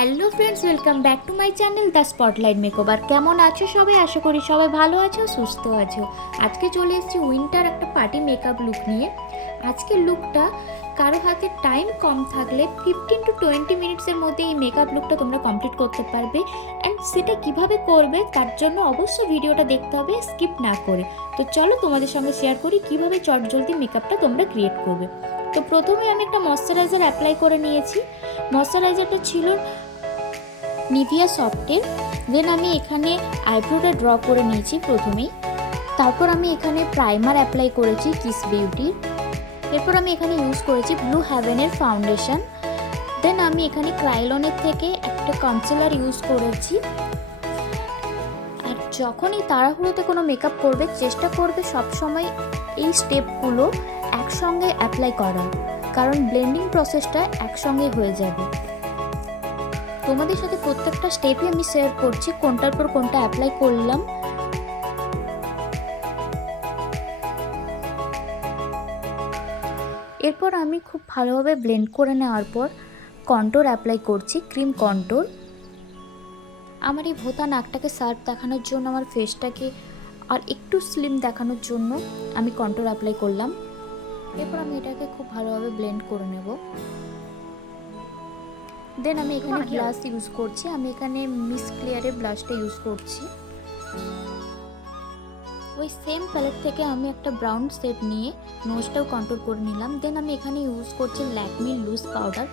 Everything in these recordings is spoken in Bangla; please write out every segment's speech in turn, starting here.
Hello friends, welcome back to my channel the spotlight makeover. কেমন আছো সবাই? আশা করি সবাই ভালো আছো, সুস্থ আছো। আজকে চলে এসেছি উইন্টার একটা পার্টি মেকআপ লুক নিয়ে। আজকের লুকটা কারো হাতে টাইম কম থাকলে 15 to 20 মিনিটসের মধ্যে এই মেকআপ লুকটা তোমরা কমপ্লিট করতে পারবে। অ্যান্ড সেটা কিভাবে করবে তার জন্য অবশ্যই ভিডিওটা দেখতে হবে স্কিপ না করে। তো চলো তোমাদের সঙ্গে শেয়ার করি কিভাবে চটজলদি মেকআপটা তোমরা ক্রিয়েট করবে। তো প্রথমে আমি একটা ময়শ্চারাইজার অ্যাপ্লাই করে নিয়েছি। ময়শ্চারাইজারটা ছিল নিভিয়া সফটের। দেন আমি এখানে আইব্রোটা ড্র করে নিয়েছি প্রথমেই। তারপর আমি এখানে প্রাইমার অ্যাপ্লাই করেছি কিস বিউটির। এরপর আমি এখানে ইউজ করেছি ব্লু হ্যাভেনের ফাউন্ডেশন। দেন আমি এখানে ক্রাইলনের থেকে একটা কনসিলার ইউজ করেছি। আর যখনই তাড়াহুড়োতে কোনো মেকআপ করবে চেষ্টা করবে সবসময় এই স্টেপগুলো একসঙ্গে অ্যাপ্লাই করার, কারণ ব্লেন্ডিং প্রসেসটা একসঙ্গে হয়ে যাবে। তোমাদের সাথে প্রত্যেকটা স্টেপই আমি শেয়ার করছি কোনটার পর কোনটা অ্যাপ্লাই করলাম। এরপর আমি খুব ভালোভাবে ব্লেন্ড করে নেওয়ার পর কন্ট্যুর অ্যাপ্লাই করছি, ক্রিম কন্ট্যুর। আমার এই ভোতা নাকটাকে শার্প দেখানোর জন্য, আমার ফেসটাকে আর একটু স্লিম দেখানোর জন্য আমি কন্ট্যুর অ্যাপ্লাই করলাম। এরপর আমি এটাকে খুব ভালোভাবে ব্লেন্ড করে নেব। দেন আমি এখানে ব্লাশ ইউজ করছি। আমি এখানে মিস ক্লিয়ারের ব্লাশটা ইউজ করছি। ওই সেম প্যালেট থেকে আমি একটা ব্রাউন শেড নিয়ে নোজটাও কন্ট্যুর করে নিলাম। দেন আমি এখানে ইউজ করছি ল্যাকমি লুজ পাউডার।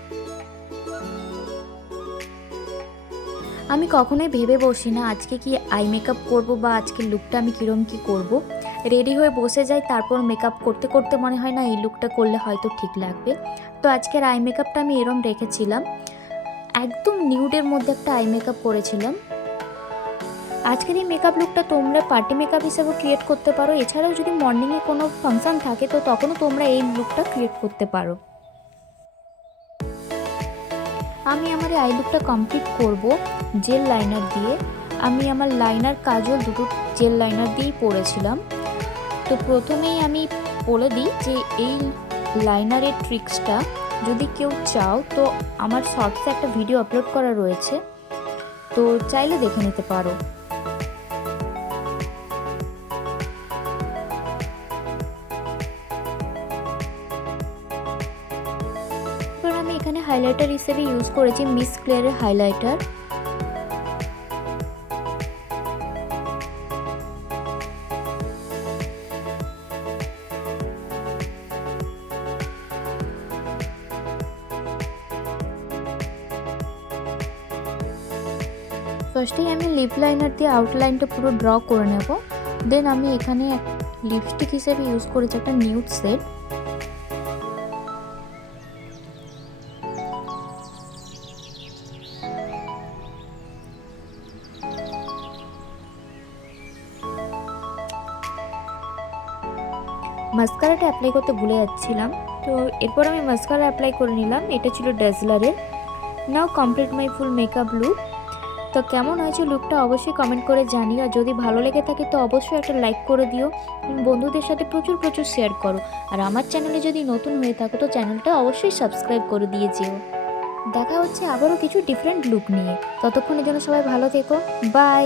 আমি কখনোই ভেবে বসি না আজকে কি আই মেকআপ করব বা আজকের লুকটা আমি কীরকম কী করব। রেডি হয়ে বসে যাই, তারপর মেকআপ করতে করতে মনে হয় না এই লুকটা করলে হয়তো ঠিক লাগবে। তো আজকের আই মেকআপটা আমি এরম রেখেছিলাম, একদম নিউডের মধ্যে একটা আই মেকআপ করেছিলাম। আজকের এই মেকআপ লুকটা তোমরা পার্টি মেকআপ হিসেবে ক্রিয়েট করতে পারো। এছাড়াও যদি মর্নিংয়ে কোনো ফাংশন থাকে তো তখনও তোমরা এই লুকটা ক্রিয়েট করতে পারো। আমি আমার এই আই লুকটা কমপ্লিট করব জেল লাইনার দিয়ে। আমি আমার লাইনার কাজল দুটো জেল লাইনার দিয়েই পরেছিলাম। তো প্রথমেই আমি বলে দিই যে এই লাইনারের ট্রিক্সটা যদি কেউ চাও তো আমার শর্টসে একটা ভিডিও আপলোড করা রয়েছে, তো চাইলে দেখে নিতে পারো। এবার আমি এখানে হাইলাইটার হিসেবে ইউজ করেছি মিস ক্লিয়ারের হাইলাইটার। ফার্স্টেই আমি লিপ লাইনার দিয়ে আউটলাইনটা পুরো ড্র করে নেব। দেন আমি এখানে লিপস্টিক হিসেবে ইউজ করেছি একটা নিউড শেড। মাস্কারাটা অ্যাপ্লাই করতে ভুলে যাচ্ছিলাম, তো এরপর আমি মাস্কারা অ্যাপ্লাই করে নিলাম। এটা ছিল ড্যাজলারের। Now complete my full makeup look. তো কেমন হয়েছে লুকটা অবশ্যই কমেন্ট করে জানিও। আর যদি ভালো লেগে থাকে তো অবশ্যই একটা লাইক করে দিও, বন্ধুদের সাথে প্রচুর প্রচুর শেয়ার করো। আর আমার চ্যানেলে যদি নতুন হয়ে থাকো তো চ্যানেলটা অবশ্যই সাবস্ক্রাইব করে দিয়ে যেও। দেখা হচ্ছে আবারও কিছু ডিফারেন্ট লুক নিয়ে। ততক্ষণের জন্য সবাই ভালো থেকো, বাই।